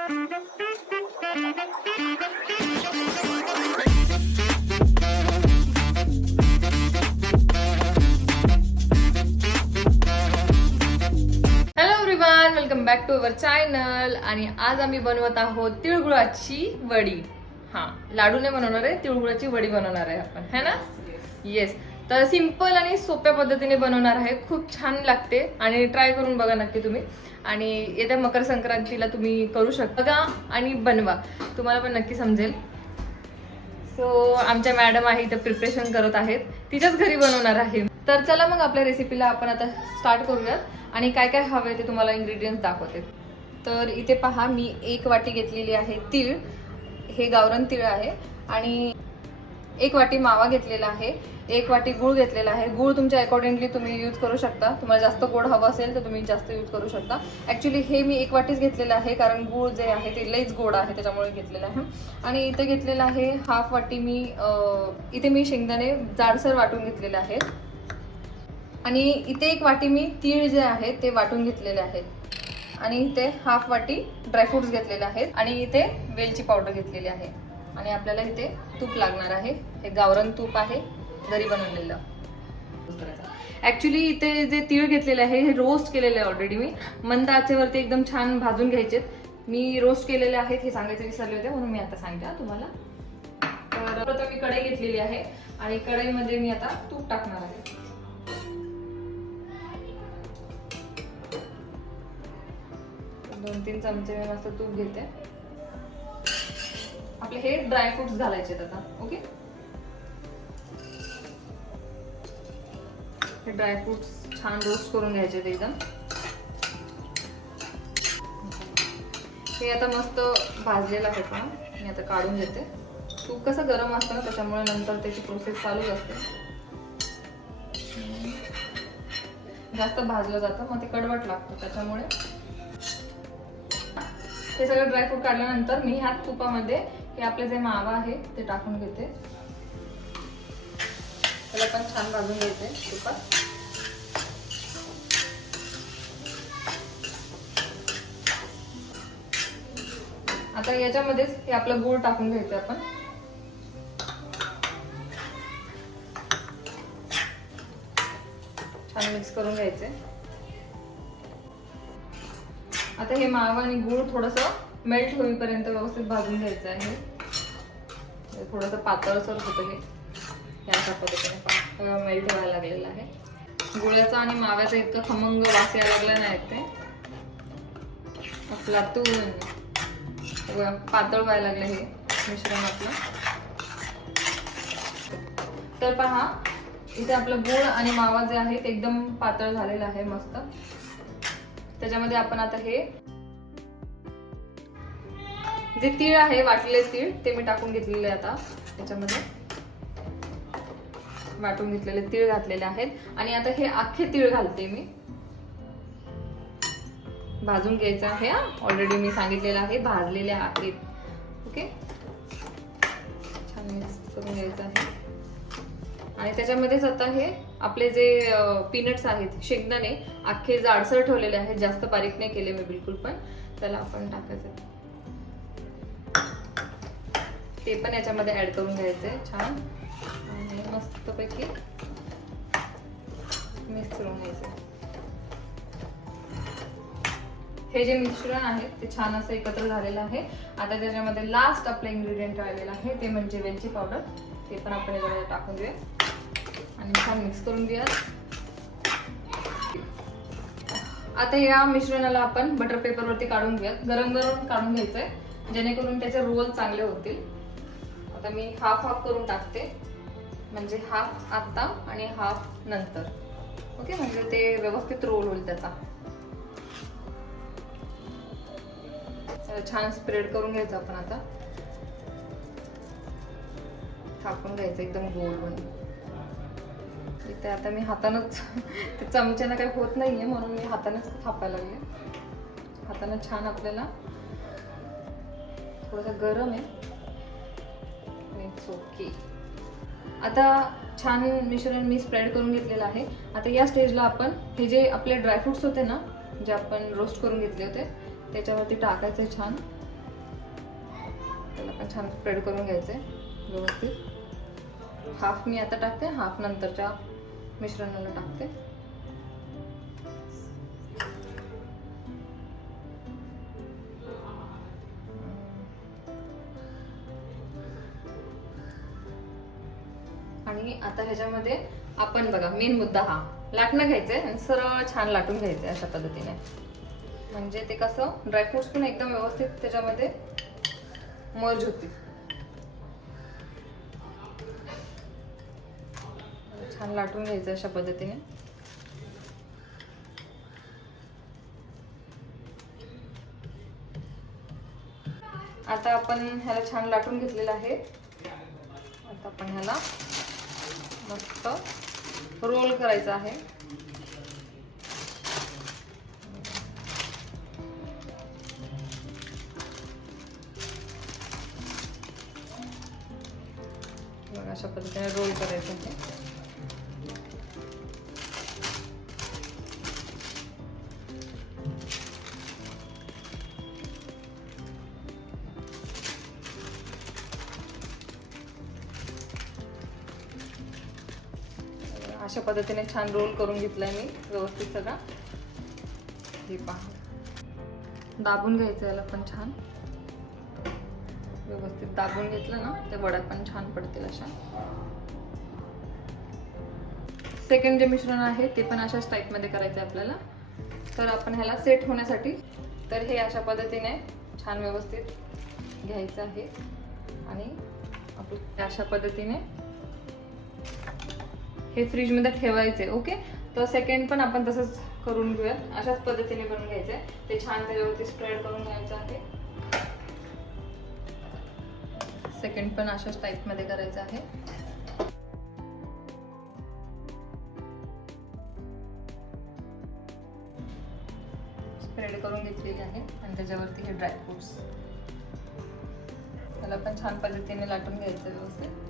Welcome back to our channel. आणि आज आम्ही बनवत आहोत तिळगुळाची वडी. लाडू नाही बनवणार आहे, तिळगुळाची वडी बनवणार आहे आपण, है ना? येस. तर सिंपल आणि सोप्या पद्धतीने बनवणार आहे, खूप छान लागते आणि ट्राय करून बघा नक्की तुम्ही. आणि येत्या मकर संक्रांतीला तुम्ही करू शकता बघा आणि बनवा, तुम्हाला पण नक्की समजेल. सो आमच्या मॅडम आहे इथे प्रिपरेशन करत आहेत, तिच्याच घरी बनवणार आहे. तर चला मग आपल्या रेसिपीला आपण आता स्टार्ट करूयात आणि काय काय हवे ते तुम्हाला इन्ग्रेडियंट्स दाखवते. तर इथे पहा, मी 1 वाटी घेतलेली आहे तीळ, हे गावरान तीळ आहे. आणि 1 वाटी मावा घेतलेला आहे, 1 वाटी गूळ घेतलेला आहे. गूळ तुमच्या अकॉर्डिंगली तुम्ही यूज करू शकता, तुम्हाला जास्त गोड हवं असेल तर तुम्ही जास्त यूज करू शकता. ऍक्च्युली हे मी 1 वाटीच घेतलेलं आहे, कारण गूळ जे आहे ते लईच गोड आहे, त्याच्यामुळे घेतलेलं आहे. आणि इथे घेतलेलं आहे हाफ वाटी इथे मी शेंगदाणे जाडसर वाटून घेतलेले आहेत. आणि इथे 1 वाटी मी तीळ जे आहेत ते वाटून घेतलेले आहेत. आणि इथे हाफ वाटी ड्रायफ्रुट्स घेतलेले आहेत. आणि इथे वेलची पावडर घेतलेली आहे. आणि आपल्याला इथे तूप लागणार आहे, हे गावरान तूप आहे, घरी बनवलेलं. ऍक्च्युली इथे जे तीळ घेतलेले आहे हे रोस्ट केलेले आहे ऑलरेडी, मी मंद आचेवरती एकदम छान भाजून घ्यायचेत. मी रोस्ट केलेले आहेत, हे सांगायचे विसरले होते म्हणून मी आता सांगते तुम्हाला. तर प्रथम मी कढई घेतलेली आहे आणि कढईमध्ये मी आता तूप टाकणार आहे. 2-3 चमचे मी मस्त तूप घेते. आपले हे ड्रायफ्रुट्स घालायचे आता. ओके, हे ड्रायफ्रुट्स छान रोस्ट करून घ्यायचे एकदम. हे आता मस्त भाजलेलं आहे पण मी आता काढून घेते. तूप कसं गरम असतं ना, त्याच्यामुळे नंतर त्याची प्रोसेस चालूच असते. जास्त भाजलं जातं मग ते कडवट लागतं, त्याच्यामुळे हे सगळं ड्रायफ्रूट काढल्यानंतर मी ह्या तुपामध्ये हे आपले जे मावा आहे ते टाकून घेते. त्याला पण छान भाजून घ्यायचे तुपात. आता याच्यामध्येच हे आपलं गूळ टाकून घ्यायचं आपण. छान मिक्स करून घ्यायचे. आता हे मावा आणि गूळ थोडंसं मेल्ट होईपर्यंत व्यवस्थित भाजून घ्यायचं आहे. थोडंसं पातळसर होतं हे, याच्या पद्धतीने मेल्ट व्हायला लागलेलं आहे. गुळाचा आणि माव्याचा इतका खमंग वास यायला लागला नाही ते, आपलातून पातळ व्हायला लागलं हे मिश्रण आपलं. तर पहा, इथे आपलं गूळ आणि मावा जे आहे ते एकदम पातळ झालेलं आहे मस्त. त्याच्यामध्ये आपण आता हे जे तीळ आहे, वाटलेले तीळ, ते मी टाकून घेतलेले. आता त्याच्यामध्ये वाटून घेतलेले तीळ घातलेले आहेत. आणि आता हे अख्खे तीळ घालते मी. भाजून घ्यायचं आहे, ऑलरेडी मी सांगितलेलं आहे भाजलेले आहेत. ओके, छान मिक्स करून घ्यायचं आहे. आणि त्याच्यामध्येच आता हे आपले जे पीनट्स आहेत, शेंगदाणे अख्खे जाडसर ठेवलेले आहेत, जास्त बारीक नाही केले मी बिलकुल पण. त्याला आपण टाकायचं, ते पण याच्यामध्ये ऍड करून घ्यायचंय छान. आणि मस्तपैकी मिक्स करून घ्यायचं. हे जे मिश्रण आहे ते छान असं एकत्र झालेलं आहे. आता त्याच्यामध्ये लास्ट आपलं इन्ग्रेडियंट राहिलेलं आहे ते म्हणजे वेलची पावडर. ते पण आपण याच्यामध्ये टाकून देऊया आणि छान मिक्स करून घेऊया. आता या मिश्रणाला आपण बटर पेपरवरती काढून घेऊयात. गरम गरम काढून घ्यायचंय, जेणेकरून त्याचे रोल चांगले होतील. आता मी हाफ करून टाकते, म्हणजे हाफ आता आणि हाफ नंतर. ओके, म्हणजे ते व्यवस्थित रोल होईल त्याचा. छान स्प्रेड करून घ्यायचं आपण. आता थापून घ्यायचं एकदम गोल बनवून. इथे आता मी हातानच, ते चमच्यानं काही होत नाहीये म्हणून मी हातानच थापायला लागले. हातानं छान, आपल्याला थोडंसं गरम आहे. ओके, आता छान मिश्रण मी स्प्रेड करून घेतलेलं आहे. आता या स्टेजला आपण हे जे आपले ड्रायफ्रुट्स होते ना, जे आपण रोस्ट करून घेतले होते, त्याच्यावरती टाकायचं छान. त्याला पण छान स्प्रेड करून घ्यायचं आहे व्यवस्थित. हाफ मी आता टाकते, हाफ नंतरच्या मिश्रणाला टाकते. आणि आता ह्याच्यामध्ये आपण बघा मेन मुद्दा हा लाटणं घ्यायचंय आणि सरळ छान लाटून घ्यायचंय अशा पद्धतीने. म्हणजे ते कसं ड्रायफ्रुट्स पण एकदम व्यवस्थित त्याच्यामध्ये मर्ज होते. छान लाटून घ्यायचं अशा पद्धतीने. आता आपण ह्याला छान लाटून घेतलेलं आहे. आता आपण ह्याला मस्त रोल करायचं आहे. बघा अशा पद्धतीने रोल करायचं आहे. अशा पद्धतीने छान रोल करून घेतलाय मी व्यवस्थित सगळा. हे पहा, दाबून घ्यायचं याला पण छान व्यवस्थित दाबून घेतलं ना ते वड्या पण छान पडतील अशा. सेकंड जे मिश्रण आहे ते पण अशाच टाईपमध्ये करायचं आहे आपल्याला. तर आपण ह्याला सेट होण्यासाठी तर हे अशा पद्धतीने छान व्यवस्थित घ्यायचं आहे आणि आपलं अशा पद्धतीने हे फ्रीजमध्ये ठेवायचे. ओके, तर सेकंड पण आपण तसंच करून घेऊयात. अशाच पद्धतीने बनवून घ्यायचं आहे. ते छान त्याच्यावरती स्प्रेड करून घ्यायचं आहे. सेकंड पण अशाच टाईपमध्ये करायचं आहे. स्प्रेड करून घेतलेली आहे आणि त्याच्यावरती हे ड्रायफ्रुट्स त्याला पण छान पद्धतीने लाटून घ्यायचं व्यवस्थित.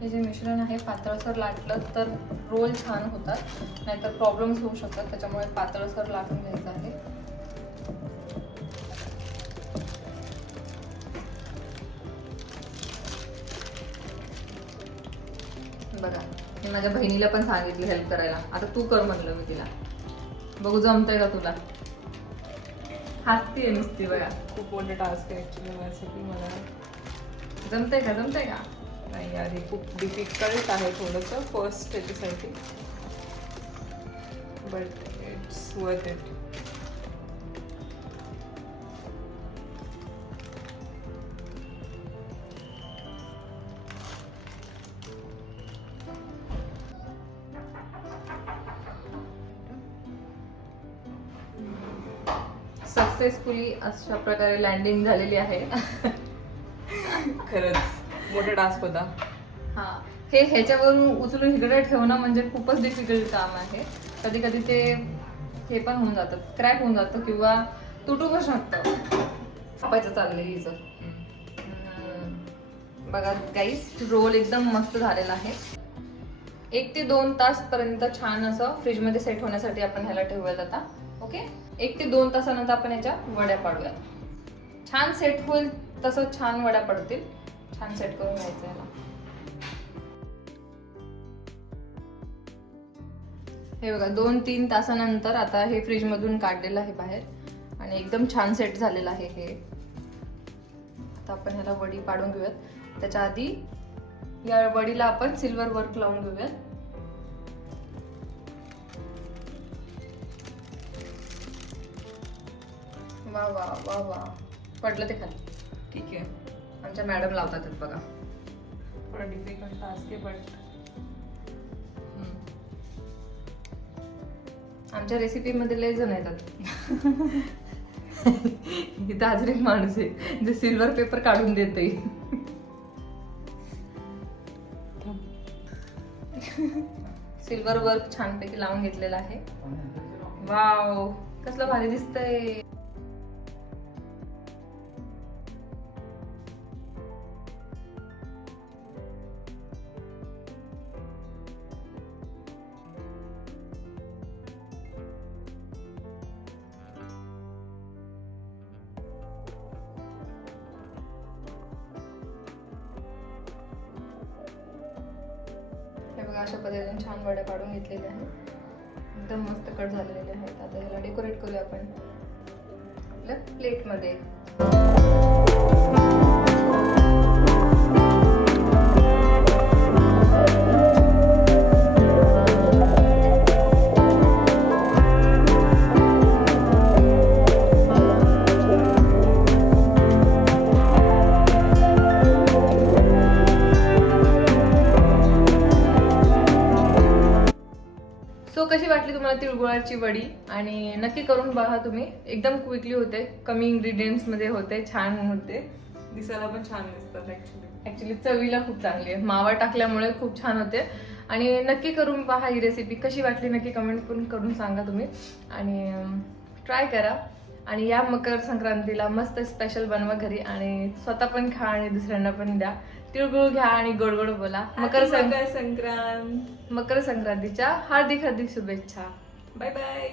हे जे मिश्रण आहे पातळसर लाटलं तर रोल छान होतात, नाहीतर प्रॉब्लेम्स होऊ शकतात. त्याच्यामुळे पातळसर लाटून घ्यायचं आहे. बघा, मी माझ्या बहिणीला पण सांगितलं हेल्प करायला. आता तू कर म्हणलं मी तिला. बघू जमतंय का तुला. हसतीये नुसती बघा. खूप मोठा टास्क आहे ॲक्च्युली माझ्यासाठी. मला जमतंय का. नाही यार, हे खूप डिफिकल्ट आहे थोडंसं फर्स्ट त्याच्यासाठी, but it's worth it. Successfully अशा प्रकारे लँडिंग झालेली आहे. खरंच मोठा टास्क होता हा. हे ह्याच्यावरून उचलून इकडे ठेवणं म्हणजे खूपच डिफिकल्ट काम आहे. कधी कधी ते हे पण होऊन जातं, क्रॅक होऊन जातं किंवा तुटू पण शकतं. कापायचं चाललंय हिचं. बघा गाईस, रोल एकदम मस्त झालेला आहे. 1 ते 2 तास पर्यंत छान असं फ्रीजमध्ये सेट होण्यासाठी आपण ह्याला ठेवूयात आता. ओके, 1 ते 2 तासानंतर आपण ह्याच्या वड्या पाडूयात. छान सेट होईल तसं छान वड्या पडतील. छान सेट करून घ्यायचं याला. हे बघा 2-3 तासानंतर आता हे फ्रीजमधून काढलेलं आहे बाहेर आणि एकदम छान सेट झालेलं आहे हे. आता आपण ह्याला वडी पाडून घेऊयात. त्याच्या आधी या वडीला आपण सिल्वर वर्क लावून घेऊयात. वा वा वा वा, पडलं ते खाली. ठीक आहे, आमच्या मॅडम लावतात आहेत बघा. थोडा डिफिकल्ट टास्क आहे बट आमच्या रेसिपीमध्ये लय जण येतात. इथं अजून एक माणूस आहे जे सिल्वर पेपर काढून देते. सिल्वर वर्क छानपैकी लावून घेतलेला आहे. वाव, कसलं भारी दिसतंय. बघा अशा पद्धतीने छान वड्या काढून घेतलेल्या आहेत, एकदम मस्त कट झालेले आहेत. आता ह्याला डेकोरेट करूया आपण आपल्या प्लेटमध्ये. सो कशी वाटली तुम्हाला तिळगुळाची वडी, आणि नक्की करून बघा तुम्ही. एकदम क्विकली होते, कमी इंग्रेडियंट्स मध्ये होते, छान होते, दिसायला पण छान दिसतात ऍक्च्युली चवीला खूप चांगली आहे, मावा टाकल्यामुळे खूप छान होते. आणि नक्की करून पहा ही रेसिपी. कशी वाटली नक्की कमेंट पण करून सांगा तुम्ही, आणि ट्राय करा. आणि या मकर संक्रांतीला मस्त स्पेशल बनवा घरी, आणि स्वतः पण खा आणि दुसऱ्यांना पण द्या. तिळगुळ घ्या आणि गोड गोड बोला. मकर संक्रांत. संक्रांतीच्या हार्दिक हार्दिक शुभेच्छा. Bye bye.